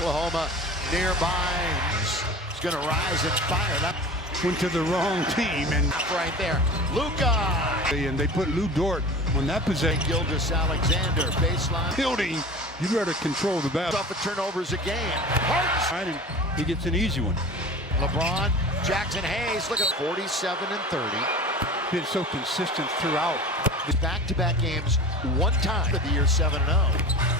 Oklahoma nearby. He's going to rise and fire. That went to the wrong team, and right there, Luka. And they put Lou Dort on that possession. Gilgeous Alexander, baseline. Fielding, you better control the ball. Off of turnovers again. Harden. And he gets an easy one. LeBron, Jackson Hayes, look at 47 and 30. Been so consistent throughout. Back-to-back games, one time of the year 7-0.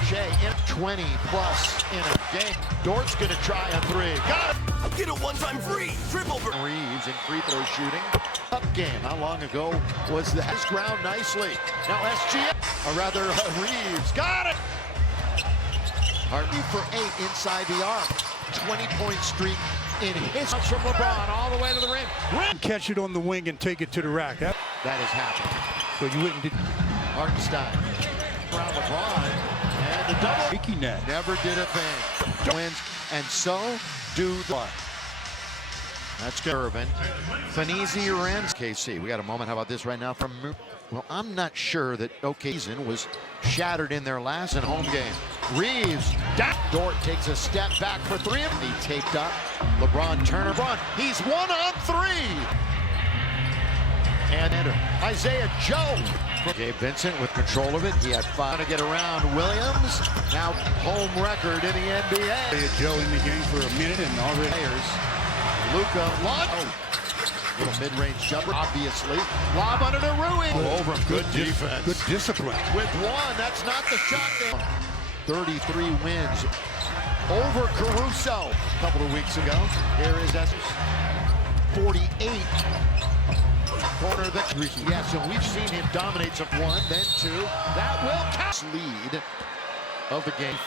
Shea in 20 plus in a game. Dort's gonna try a three. Got it! Get a one-time free triple for Reeves in free throw shooting. Up game. How long ago was that? His ground nicely. Now SGA, or rather Reeves. Got it! Harden for 8 inside the arc. 20-point streak in his from LeBron all the way to the rim. Catch it on the wing and take it to the rack. That has happened. So you wouldn't did Hartenstein around LeBron and the double. Mickey net. Never did a thing. Wins, and so do the. That's good. Irvin. Fanese Renz. KC. We got a moment. How about this right now from? Well, I'm not sure that OKC was shattered in their last and home game. Reeves. Dort takes a step back for three. He taped up. LeBron Turner. He's 1 on 3. And enter Isaiah Joe. Gabe Vincent with control of it. He had 5 to get around Williams. Now home record in the NBA. Isaiah Joe in the game for a minute and already. Players. Luka launch. Little mid-range jumper, obviously. Lob under to Rui. Over him. Good defense. Good discipline. With 1, that's not the shot. 33 wins over Caruso a couple of weeks ago. Here is Estes. 48. Corner of the yes, and we've seen him dominate some 1, then 2. That will count. Lead of the game.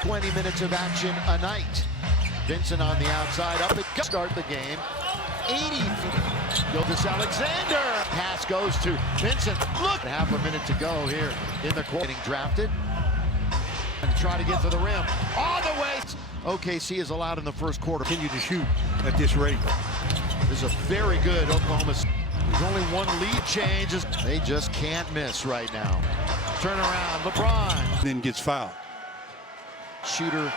20 minutes of action a night. Vincent on the outside, up it goes. Start the game. 80 feet. Gilgeous Alexander. Pass goes to Vincent. Look, half a minute to go here in the court. Getting drafted. And try to get to the rim. All the way. OKC is allowed in the first quarter. Continue to shoot at this rate. This is a very good Oklahoma. There's only 1 lead change. They just can't miss right now. Turn around, LeBron. Then gets fouled. Shooter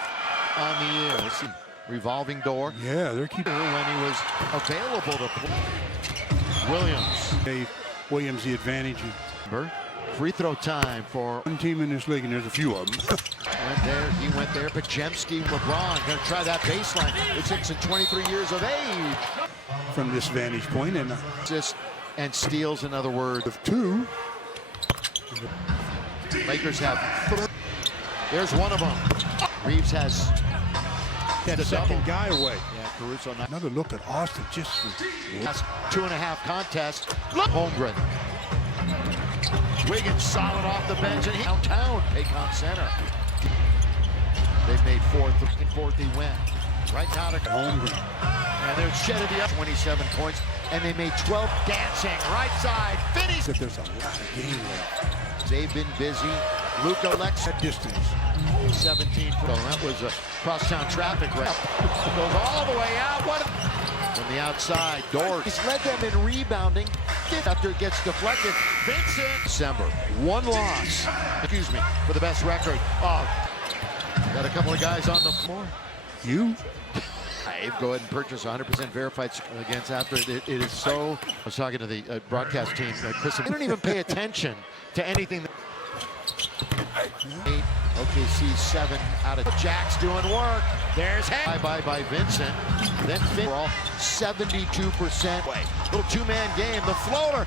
on the air. Let's see. Revolving door. Yeah, they're keeping when he was available to play. Williams. Gave Williams the advantage. Free throw time for one team in this league, and there's a few of them. He went there. Pajemski, LeBron, gonna try that baseline. It's 6 and 23 years of age. From this vantage point, and just and steals, in other words, of 2. Lakers have 3. There's one of them. Reeves has the second guy away. Yeah, Caruso. Another look at Austin. Just that's 2.5 contest. Holmgren. Wiggins solid off the bench and downtown. Paycom Center. They've made 4th he went. Right now to Holmgren. And they're shedding the up 27 points. And they made 12 dancing. Right side. Finish. If there's a lot of game left. They've been busy. Luka Lex at distance. 17. That was a crosstown traffic wreck. Goes all the way out. What? From the outside, Dort. He's led them in rebounding. After it gets deflected, Vincent. December, 1 loss. Excuse me, for the best record. Oh, got a couple of guys on the floor. You? Go ahead and purchase 100% verified against after it is so. I was talking to the broadcast team, Chris. They don't even pay attention to anything. 8, OKC 7 out of Jack's doing work. There's by Vincent. Then all 72%. Little 2-man game. The floater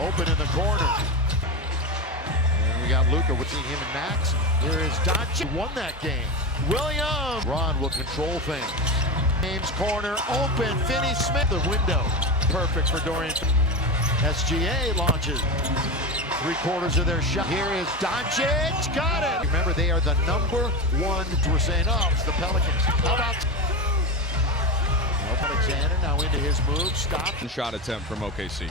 open in the corner. And we got Luka. We're seeing him and Max. Here is Doncic. Won that game. Williams. Ron will control things. James corner open. Finney Smith. The window. Perfect for Dorian. SGA launches. 3/4 of their shot. Here is Doncic. Got it. Remember, they are the #1. We're saying, oh, it's the Pelicans. How about Alexander now into his move. Stop. Shot attempt from OKC.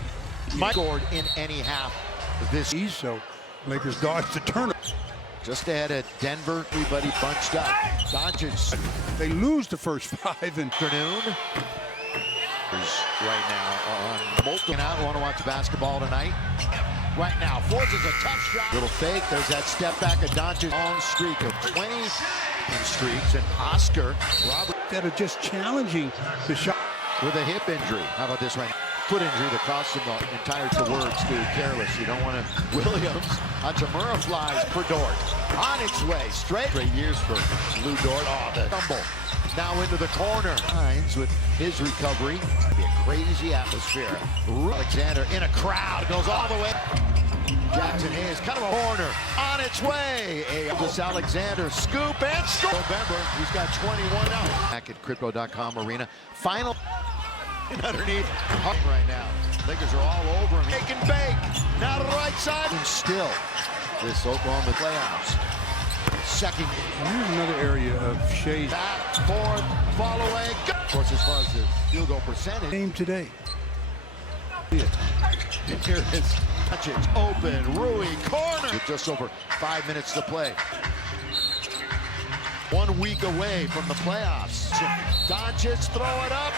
Mike scored in any half of this. So Lakers dodge the turnover. Just ahead of Denver, everybody bunched up. Doncic. They lose the first 5 in afternoon. Right now on multiple. Out, want to watch basketball tonight. Right now, forces a tough shot. Little fake. There's that step back of Doncic. Long streak of 20 and streaks, and Oscar Robert that are just challenging the shot. with a hip injury. How about this one? Foot injury that cost him the entire words, dude. Careless. You don't want to. Williams. Hachimura flies for Dort. On its way. Straight. Great years for Lou Dort. Oh, the tumble. Now into the corner. Hines with his recovery. Be a crazy atmosphere. Alexander in a crowd. Goes all the way. Jackson Hayes, kind of a corner. On its way. This Alexander scoop and score. November. He's got 21 now. Back at Crypto.com Arena. Final. Underneath right now. Lakers are all over him. Take and bake. Now to the right side. And still, this Oklahoma playoffs. Second. Here's another area of Shai's Back, forth, fall away. Go. Of course, as far as the field goal percentage. game today. Here it is. Doncic open. Rui corner. With just over 5 minutes to play. 1 week away from the playoffs. Doncic throw it up.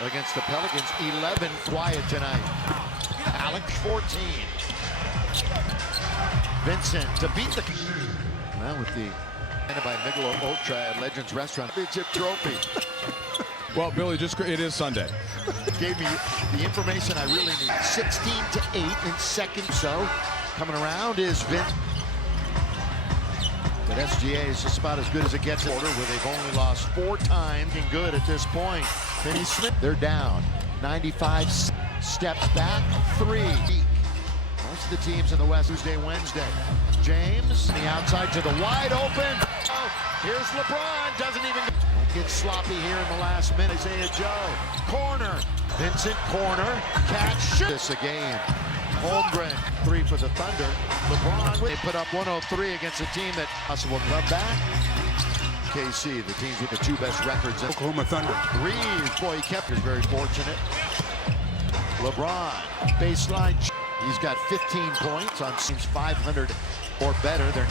Against the Pelicans, 11 quiet tonight. Alex 14. Vincent to beat the. Well, with the ended by Michelob Ultra at Legends Restaurant. Championship trophy. Well, Billy, it is Sunday. Gave me the information I really need. 16 to 8 in second. So coming around is Vince. But SGA is just about as good as it gets. Order where they've only lost 4 times. And good at this point. Finney Smith. They're down. 95 steps back. 3. Most of the teams in the West Tuesday, Wednesday. James the outside to the wide open. Oh, here's LeBron. Doesn't even get sloppy here in the last minute. Isaiah Joe. Corner. Vincent corner. Catch. Shoot. This a game. Holmgren, 3 for the Thunder. LeBron, they put up 103 against a team that possible come back. KC, the teams with the 2 best records. Oklahoma Thunder. Reeves, boy, he kept it very fortunate. LeBron, baseline. He's got 15 points on teams 500 or better. They're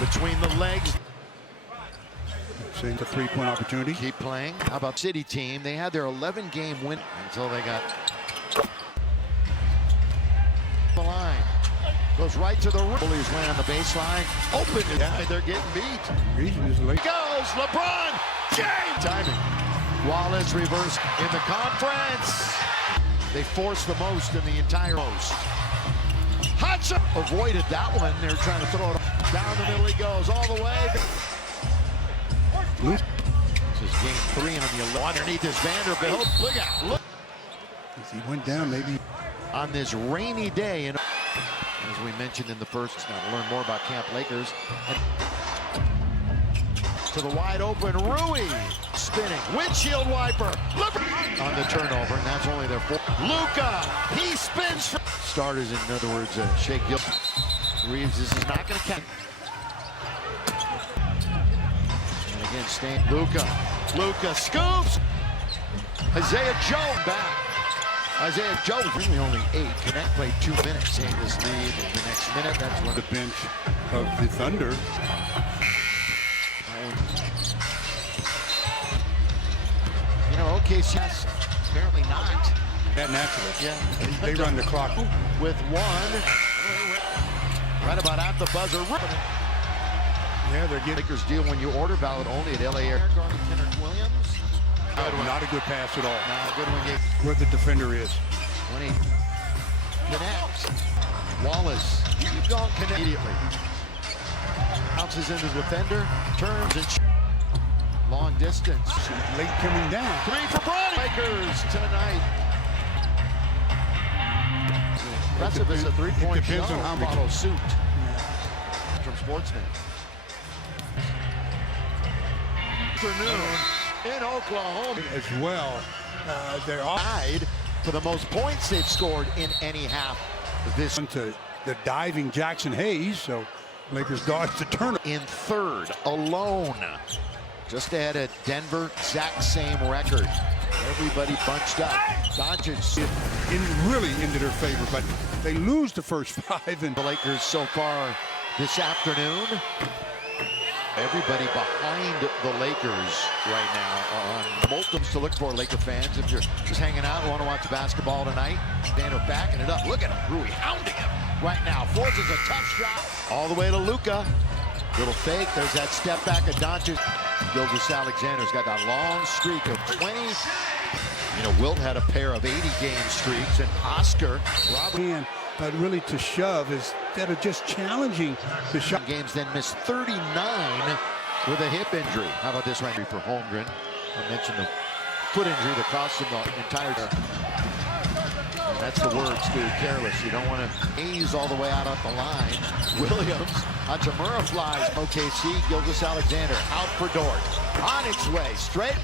between the legs. Seeing the 3-point opportunity. Keep playing. How about City team? They had their 11-game win until they got the line. Goes right to the rim. Bullies land on the baseline. Open. Yeah. They're getting beat. Reason is late. Goes LeBron James. Timing. Wallace reversed in the conference. They forced the most in the entire post. Hudson avoided that one. They're trying to throw it down the middle. He goes all the way. This is game 3 on the 11. Underneath is Vanderbilt. Look out. Look. As he went down, maybe. On this rainy day, and as we mentioned in the first, now to learn more about Camp Lakers. And to the wide open, Rui spinning, windshield wiper, on the turnover, and that's only their 4th. Luka, he spins for starters. In other words, Shea Gilgeous. Reeves, this is not going to count. And again, Stan Luka scoops. Isaiah Joe back. Isaiah Joe really only 8. Connect played 2 minutes. Take this lead in the next minute. That's one The bench of the Thunder. You know, OKC apparently not. That naturally. Yeah. They run the clock. With 1. Right about at the buzzer. Yeah, they're getting. Lakers deal when you order, valid only at LA Air. Guarding Kenneth Williams. Not a good pass at all. Now, good one. Where the defender is. When he connects. Wallace. You keep going, connect immediately. Bounces into the defender. Turns and long distance. Late coming down. 3 for Bronny. Lakers tonight. Impressive as a 3-point It depends on how much. Follow suit. From Sportsnet. Afternoon in Oklahoma. As well, they're off Tied for the most points they've scored in any half this to the diving Jackson Hayes. So Lakers dodge the turnover. in 3rd alone. Just ahead of Denver, exact same record. Everybody bunched up. Doncic Really into their favor, but they lose the first 5. And the Lakers so far this afternoon. Everybody behind the Lakers right now on multiples to look for, Laker fans. If you're just hanging out and want to watch basketball tonight, Daniel backing it up. Look at him, Rui hounding him right now. Forces a tough shot all the way to Luka. Little fake. There's that step back of Doncic. Gilgeous-Alexander's got that long streak of 20. You know, Wilt had a pair of 80-game streaks, and Oscar And really to shove instead of just challenging the shot. games, then missed 39 with a hip injury. How about this one for Holmgren? I mentioned the foot injury that cost him the entire. And that's the word, Stu, careless. You don't want to ease all the way out at the line. Williams, Hachimura flies. OKC, Gilgeous-Alexander out for Dort. On its way, straight.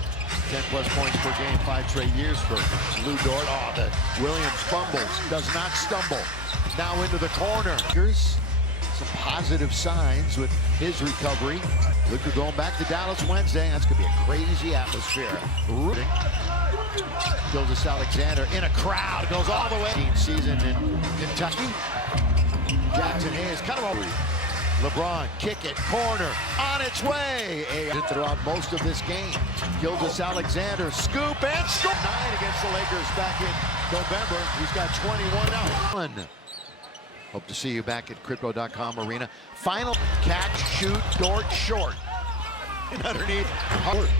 10-plus points per game, 5 straight years for Lou Dort. Oh, the Williams fumbles, does not stumble. Now into the corner. Here's some positive signs with his recovery. Luka going back to Dallas Wednesday. That's going to be a crazy atmosphere. Rooting. Gilgeous-Alexander in a crowd, goes all the way. Season in Kentucky. Jackson Hayes kind of over. LeBron, kick it, corner, on its way. Throughout most of this game. Gilgeous-Alexander, scoop and score. 9 against the Lakers back in November. He's got 21 now. Hope to see you back at Crypto.com Arena. Final catch, shoot, Dort short. And underneath,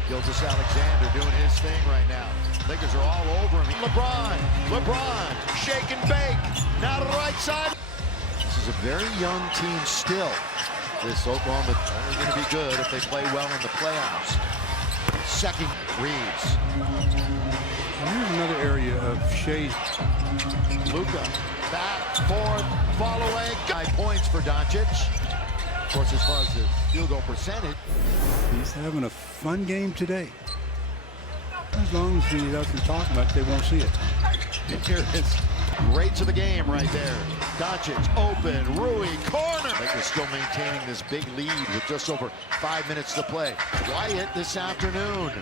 Gilgeous-Alexander doing his thing right now. Lakers are all over him. LeBron, shake and bake. Now to the right side. This is a very young team still. This Oklahoma only going to be good if they play well in the playoffs. Second, Reeves. Here's another area of Shea's. Luka, back, forth, fall away. 5 points for Doncic. Of course, as far as the field goal percentage. He's having a fun game today. As long as he doesn't talk much, they won't see it. Here it is. Great to the game right there. Doncic open, Rui, corner. Lakers still maintaining this big lead with just over 5 minutes to play. Quiet this afternoon.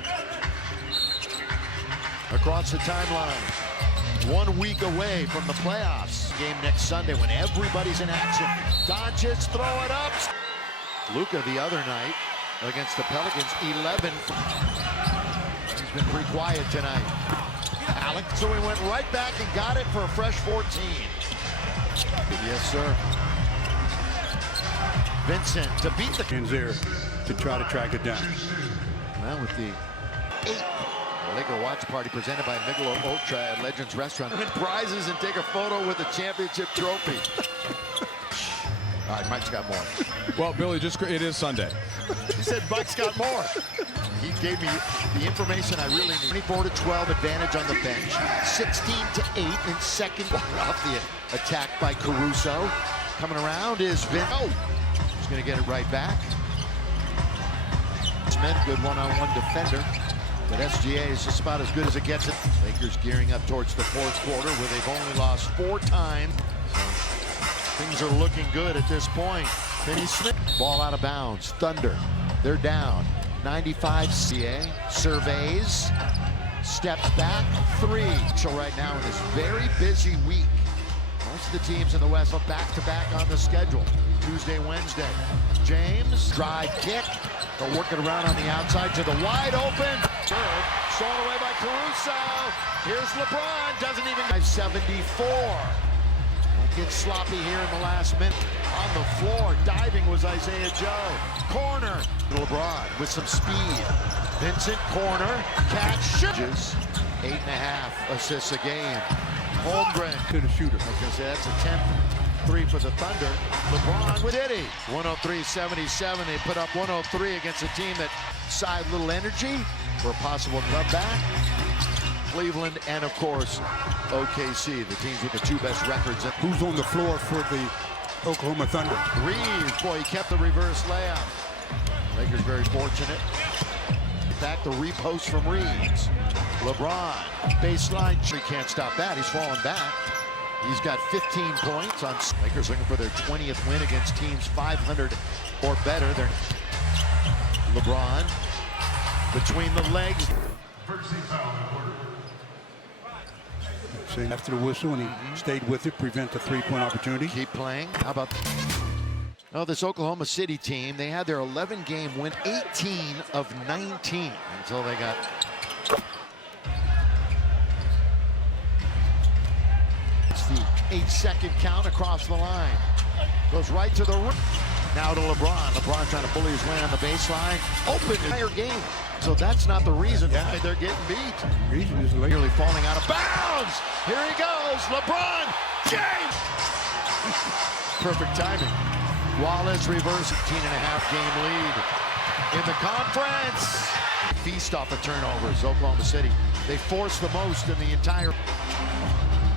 Across the timeline. 1 week away from the playoffs. Game next Sunday when everybody's in action. Doncic, throw it up. Luka the other night against the Pelicans, 11. He's been pretty quiet tonight. Alex, so he went right back and got it for a fresh 14. Yes, sir. Vincent to beat the... Hands there to try to track it down. Well, with the 8th Laker watch party presented by Michelob Ultra at Legends Restaurant. Win prizes and take a photo with the championship trophy. All right, Mike's got more. Well, Billy, it is Sunday. He said Mike's got more. He gave me the information I really need. 24-12 advantage on the bench. 16-8 in second. Off the attack by Caruso. Coming around is Vin. Oh, he's going to get it right back. Smith, good one-on-one defender. But SGA is just about as good as it gets. Lakers gearing up towards the fourth quarter where they've only lost 4 times. So things are looking good at this point. Finney Smith, ball out of bounds. Thunder, they're down. 95 CA, surveys, steps back, 3. So right now in this very busy week, most of the teams in the West are back-to-back on the schedule. Tuesday, Wednesday. James, drive kick. They'll work it around on the outside to the wide open. Serve, stolen away by Caruso. Here's LeBron, doesn't even... 74. Don't get sloppy here in the last minute. On the floor, diving was Isaiah Joe. Corner, LeBron with some speed. Vincent, corner, catch, shoots. 8.5 assists a game. Holmgren. To the shooter. I was going to say that's a 10th 3 for the Thunder. LeBron with Diddy. 103-77. They put up 103 against a team that side little energy for a possible comeback. Cleveland and, of course, OKC, the teams with the 2 best records. Who's on the floor for the Oklahoma Thunder? Reeves, boy, he kept the reverse layup. Lakers very fortunate. Back the repost from Reeves. LeBron, baseline. He can't stop that. He's falling back. He's got 15 points on. Lakers looking for their 20th win against teams 500 or better. They're LeBron between the legs. After the whistle, and he stayed with it, prevent the 3-point opportunity. Keep playing. How about... Oh, this Oklahoma City team, they had their 11-game win, 18 of 19 until they got... It's the 8-second count across the line. Goes right to the rim. Now to LeBron. LeBron trying to bully his way on the baseline. Open entire game. So that's not the reason why they're getting beat. Reason is late. Nearly falling out of bounds. Here he goes. LeBron James. Perfect timing. Wallace reverses 18.5 game lead in the conference. Feast off of turnovers. Oklahoma City. They force the most in the entire,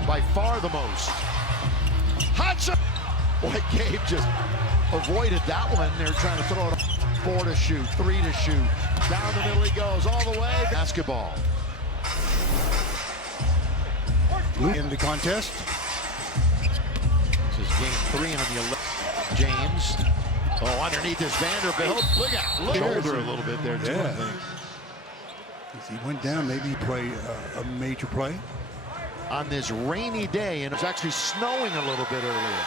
by far the most. Hot shot. Boy, Gabe just avoided that one. They're trying to throw it 4 to shoot, 3 to shoot. Down the middle he goes, all the way. Basketball. In the contest. This is game 3 on the 11th. James. Oh, underneath his Vanderbilt. Look out. Look shoulder a little bit there, too, I think. As he went down, maybe he play a major play. On this rainy day, and it was actually snowing a little bit earlier,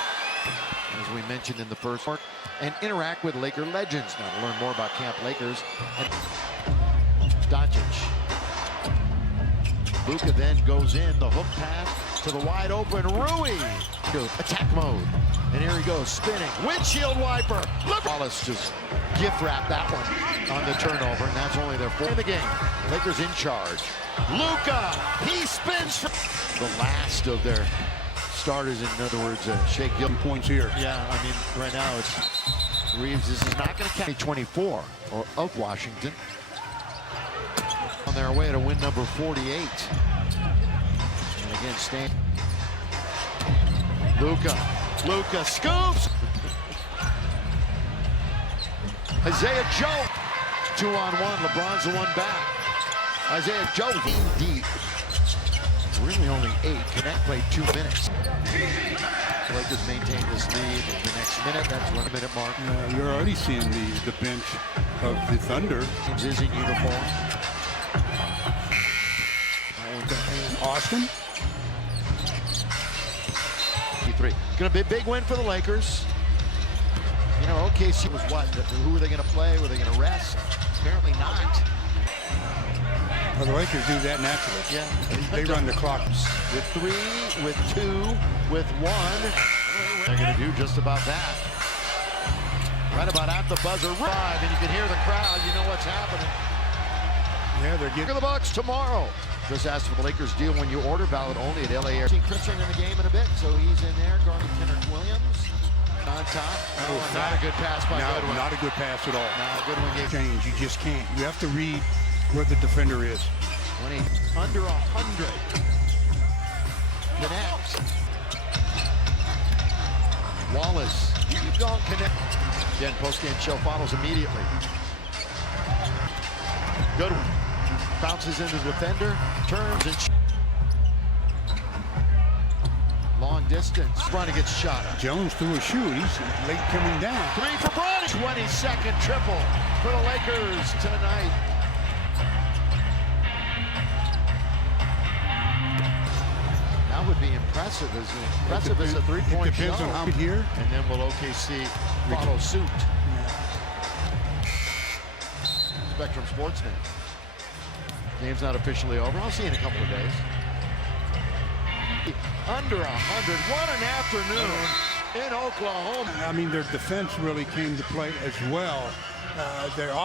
as we mentioned in the first part, and interact with Laker legends. Now to learn more about Camp Lakers and Doncic. Luka then goes in, the hook pass to the wide open Rui. Attack mode, and here he goes, spinning, windshield wiper. Wallace just gift wrapped that one on the turnover, and that's only their 4th in the game. Lakers in charge. Luka, he spins for the last of their starters, in other words, Shea Gilgeous. 2 points here. Yeah, I mean, right now it's Reeves. This is not going to catch 24 of Washington on their way to win number 48. And again, Stan. Luka scoops. Isaiah Joe, 2-on-1. LeBron's the one back. Isaiah Joe deep. Really only 8. Connect played 2 minutes. The Lakers maintain this lead in the next minute. That's 1 minute mark. You're already seeing the bench of the Thunder. James is in uniform. Austin. 3. Gonna be a big win for the Lakers. You know, OKC was what? Who were they gonna play? Were they gonna rest? Apparently not. Well, the Lakers do that naturally. Yeah. They run the clock. With 3, with 2, with 1. They're going to do just about that. Right about at the buzzer. 5, and you can hear the crowd. You know what's happening. Yeah, they're Look getting at the Bucks tomorrow. Chris asked for the Lakers deal when you order. Valid only at LA Air. See Christian in the game in a bit, so he's in there. Guarding Kenneth Williams on top. Oh, not a good pass by Goodwin. not a good pass at all. No, Goodwin gave Change. You just can't. You have to read where the defender is. when he under 100. Connects. Wallace. You don't connect. Again, post-game show follows immediately. Goodwin bounces into the defender, turns and long distance. Bronny gets shot. Jones threw a shoe. He's late coming down. 3 for Bronny. 22nd triple for the Lakers tonight. That would be impressive as a three-point shot. Depends on how here. And then will OKC follow suit? Spectrum Sportsnet. Game's not officially over. I'll see you in a couple of days. Under 100. What an afternoon in Oklahoma. I mean, their defense really came to play as well. Their